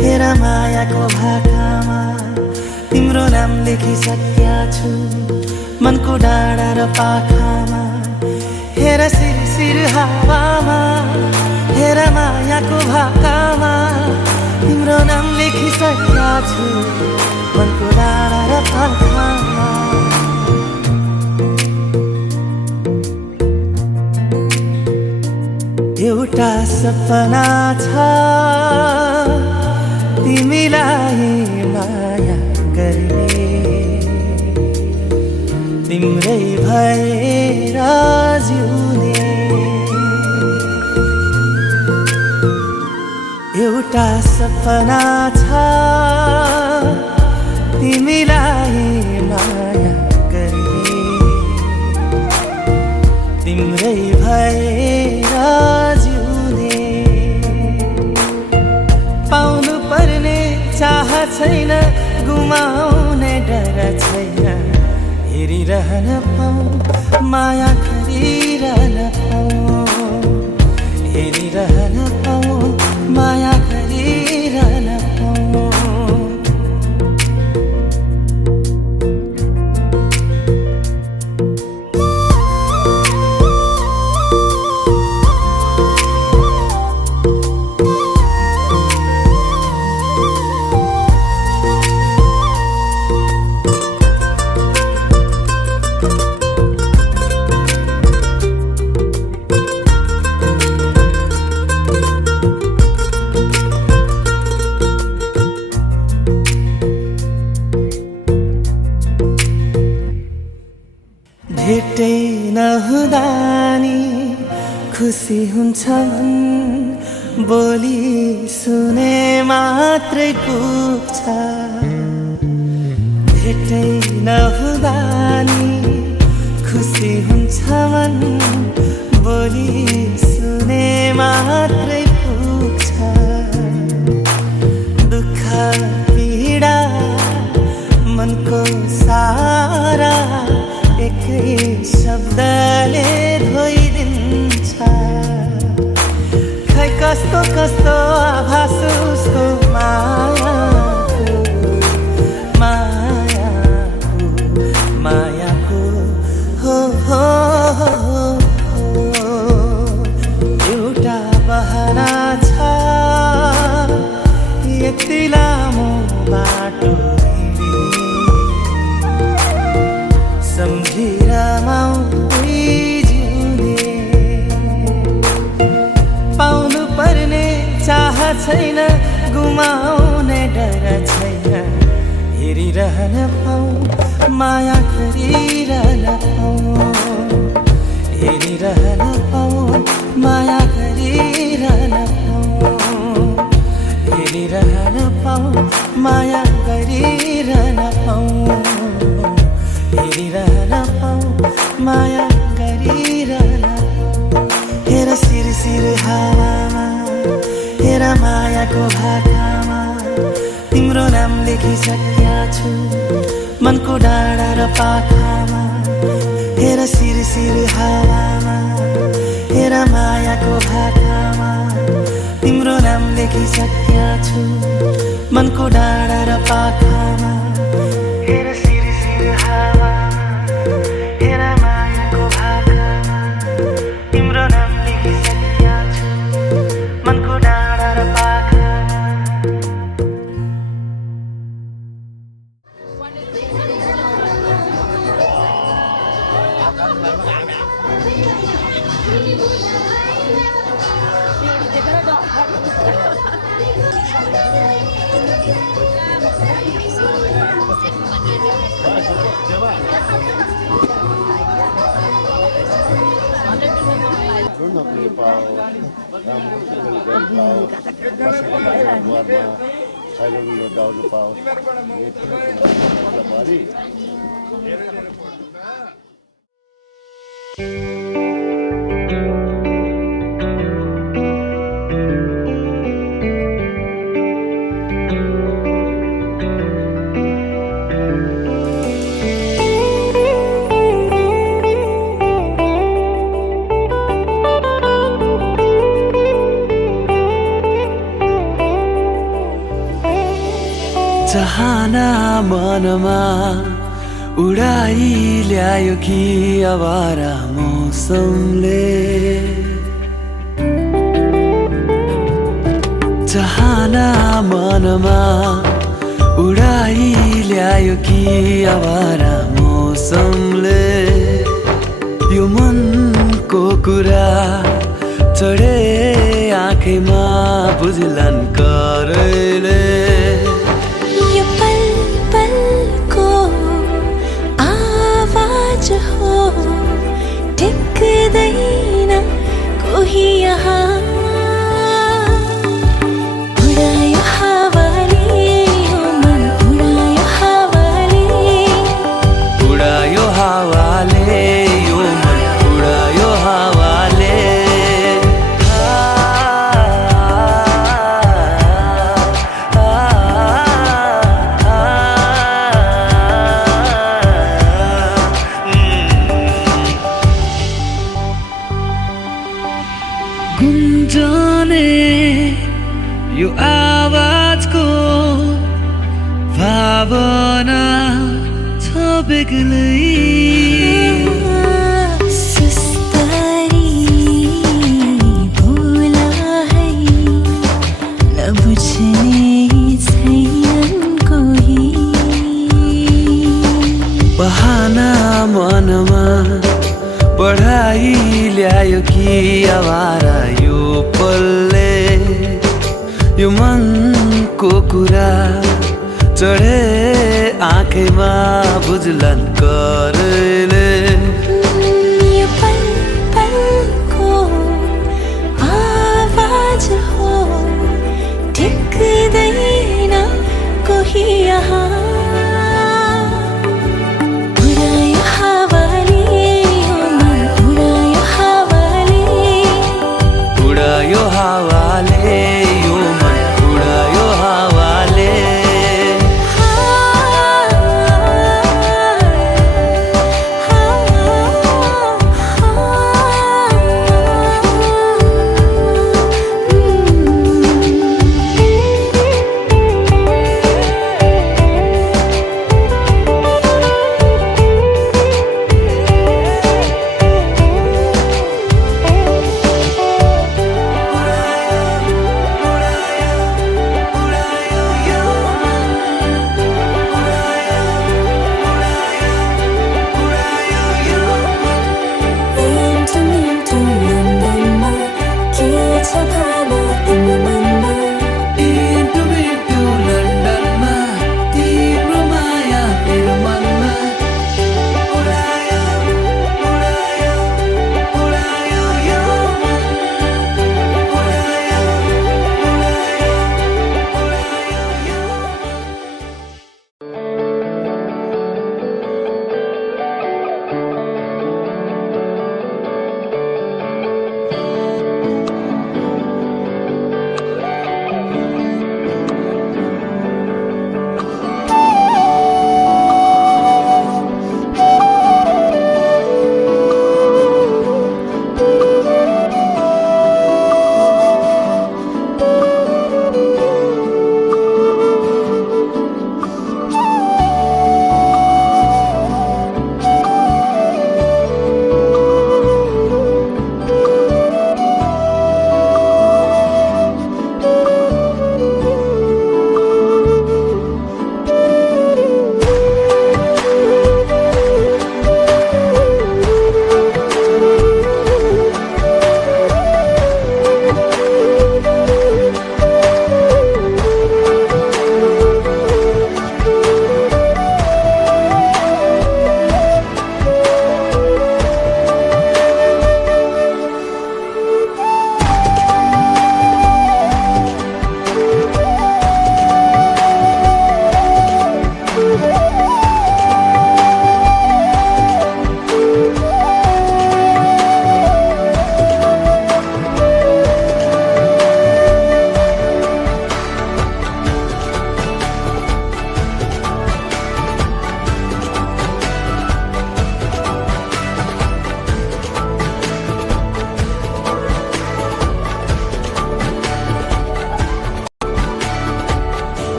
हेर मायाको भाकामा तिम्रो नाम लेखिसकेका छु मनको डाँडा र पाखामा हेर सिर हावामा हेर मायाको भाकामा तिम्रो नाम लेखिसकेका छु मनको डाँडा र पाखामा एउटा सपना छ तिमीलाई माया गर्ने तिम्रै भएर जिउने एउटा सपना छ तिमीलाई माया गर्ने तिम्रै भएर जिउने पाउनु पर्ने चाह छैन गुमाउने डर छैन हेरिरहन पाऊ माया गरिरहन पाऊ हेरिरहन पाऊ माया गरिरहन पाऊ भेटै नहुँदा नि खुसी हुन्छ मन बोली सुने मात्रै पुग्छ भेटै नहुँदा नि खुसी हुन्छ मन बोली सुने मात्रै पुग्छ दुःख पीडा मनको सारा एकै शब्दले धोइदिन्छ खै कस्तो कस्तो आभास उसको मायाको हो हो एउटा बहाना छ यति लामो बाटो पाउनु पर्ने चाह छैन गुमाउने डर छैन हेरिरहन पाऊ माया गरिरहन पाऊ हेरिरहन पाऊ माया गरिरहन पाऊ हेरिरहन पाऊ माया गरिरहन पाऊ हेरिरहन पाऊ माया गरिरहन हेर सिर हावामा हेर मायाको भाकामा तिम्रो नाम लेखिसकेका छु मनको डाँडा र पाखामा हेर सिर हावामा हेर मायाको भाकामा तिम्रो नाम लेखिसकेका छु मनको डाँडा र पाखामा हेर सिर हावामा हेर मायाको भाकामा तिम्रो नाम लेखिसकेका छु मनको डाँडा र पाखामा चाहना मनमा उडाई ल्यायो कि आवारा मौसमले चाहना मनमा उडाई ल्यायो कि आवारा मौसमले यो मनको कुरा चढे आँखैमा बुझलन करैले यो पल पलको आवाज हो टिक्दैन कोही यहाँ उडायो हावाले यो मन उडायो हावाले उडायो हावाले यो मन उडायो हावाले गुन्जने यो आवाजको भावना छ बेग्लै सुस्तरी भोला है नबुझ्ने छैनन् कोही बहाना मनमा बढाई ल्यायो कि आवारा यो पलले यो मनको कुरा चढे आँखैमा बुझलन करैले यो पल पलको आवाज हो टिक्दैन कोही यहाँ उडायो हावाले यो मन उडायो हावाले उडायो हावाले यो मन उडायो हावाले हा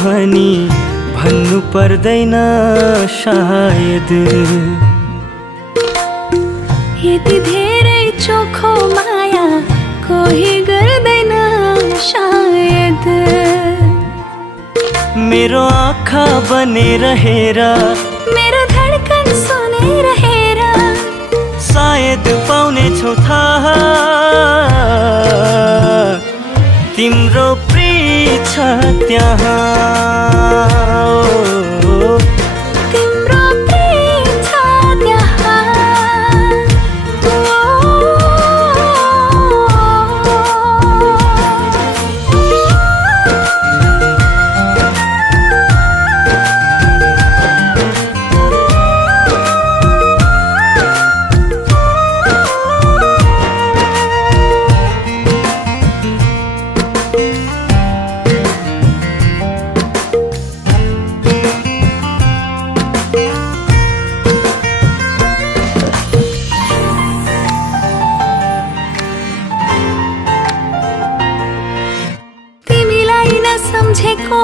भनी भन्नु पर्दैन सायद। यति धेरै चोखो माया कोही गर्दैन सायद। मेरो आँखा बनेर हेर, मेरो धडकन सुनेर हेर, सायद पाउने छौ थाहा तिम्रो प्रिय छ त्यहाँ। तिम्रो प्रिय छ त्यहाँ। सम्झेको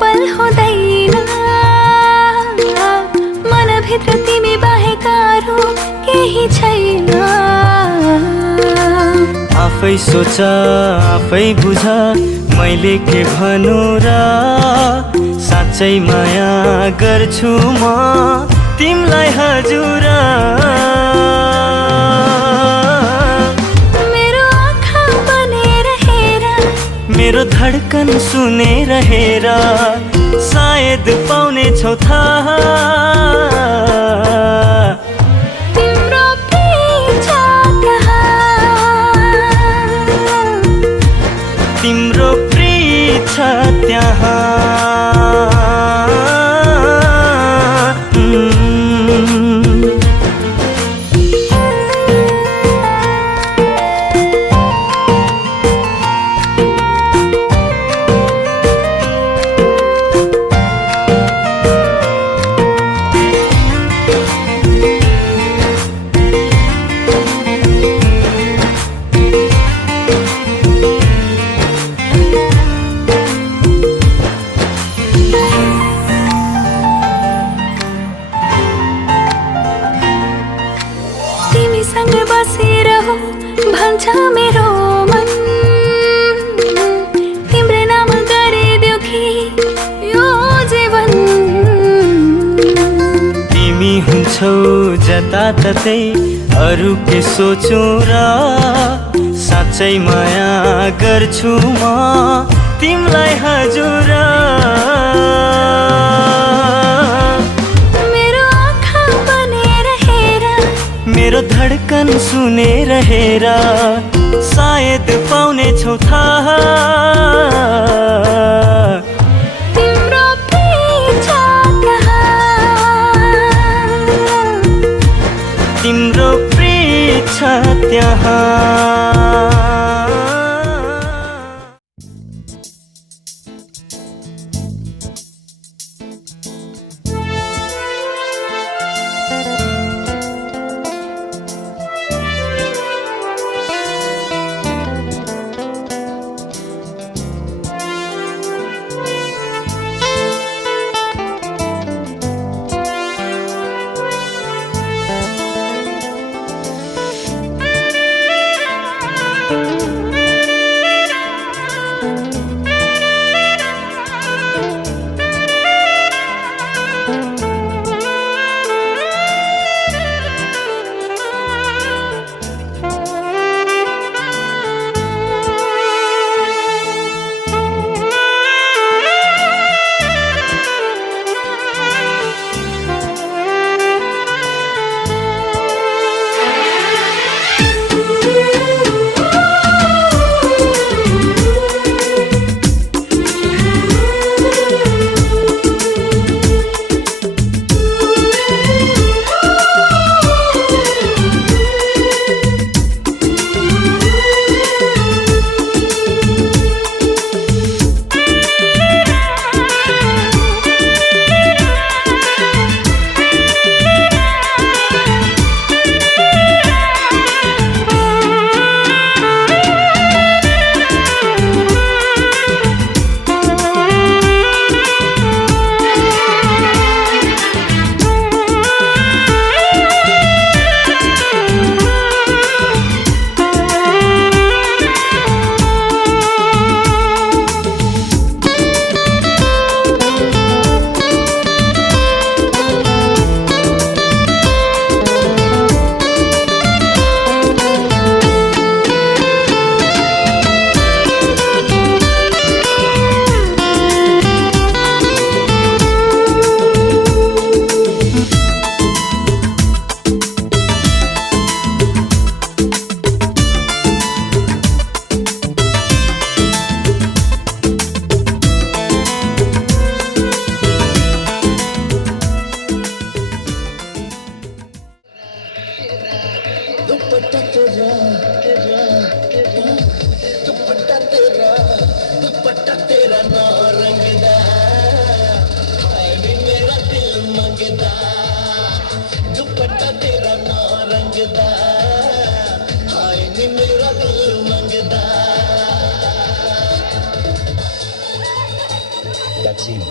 पल हुँदैन, मनभित्र तिमी बाहेक अरू केही छैन। आफै सोच आफै बुझ मैले के भनु र, साँच्चै माया गर्छु म तिमीलाई हजुर। मेरो धडकन सुनेर हेर, सायद पाउने छौ थाहा तिम्रो प्रिय छ त्यहाँ। तिम्रो प्रिय छ त्यहाँ। तिमीसँग बसिरहु भन्छ मेरो मन, तिम्रो नाम गरिदेऊ कि यो जीवन। तिमी हुन्छौ जताततै अरू के सोचौँ र, साँच्चै माया गर्छु म तिमीलाई हजुर। मेरो आँखा बनेर हेर, मेरो धडकन सुनेर हेर, सायद पाउने छौ थाहा तिम्रो प्रिय छ त्यहाँ। तिम्रो प्रिय छ त्यहाँ। मंगदा हाय नि मेरा दिल मंगदा That's him.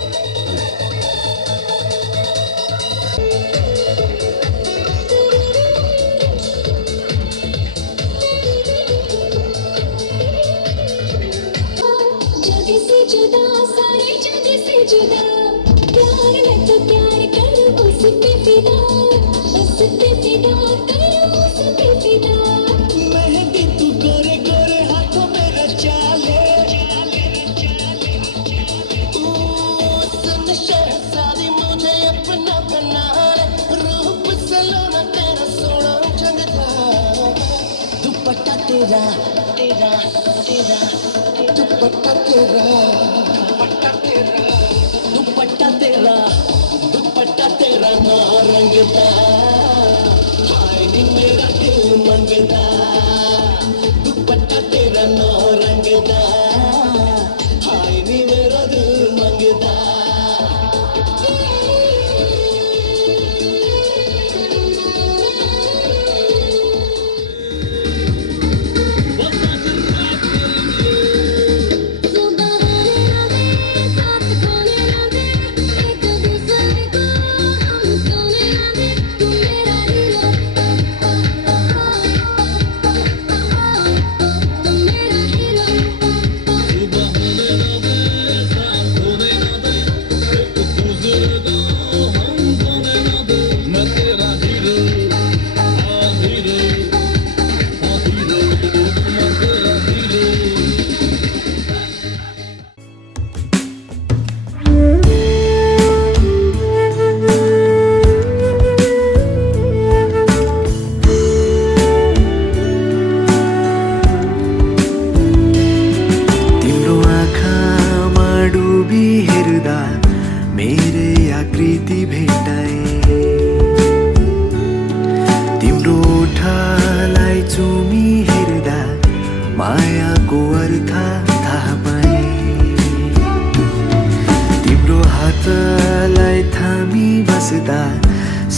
जग से जुदा सारे जग से जुदा प्यार में तो प्यार करो उस पे फिदा करो उस पे फिदा मेहंदी तू गोरे गोरे हाथों में रचा ले सुन शहजादी मुझे अपना बना ले रूप सलोना तेरा सोना चंगदा दुपट्टा तेरा तेरा तेरा दुपट्टा तेरा दुपट्टा तेरा दुपट्टा तेरा ना रंगदा हाय नी मेरा दिल मंगदा दुपट्टा तेरा ना रंगदा हाय नी मेरा दिल मंगदा मायाको अर्थ थाहा पाएँ तिम्रो हातलाई थामी बस्दा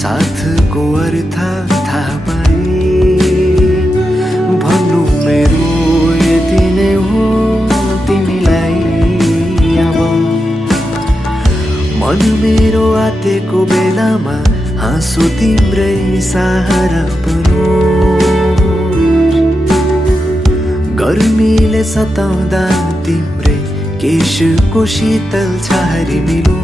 साथको अर्थ थाहा पाएँ भन्नु मेरो यति नै हो तिमीलाई अब मन मेरो आतेको बेलामा हाँसो तिम्रै सहारा बनो गर्मीले सताउँदा तिम्रै केशको शीतल छहारी मिलो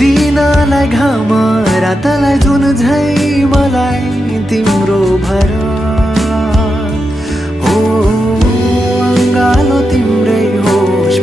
दिनलाई घाम रातलाई जुन झै मलाई तिम्रो भर हो अङ्गालो तिम्रै होस्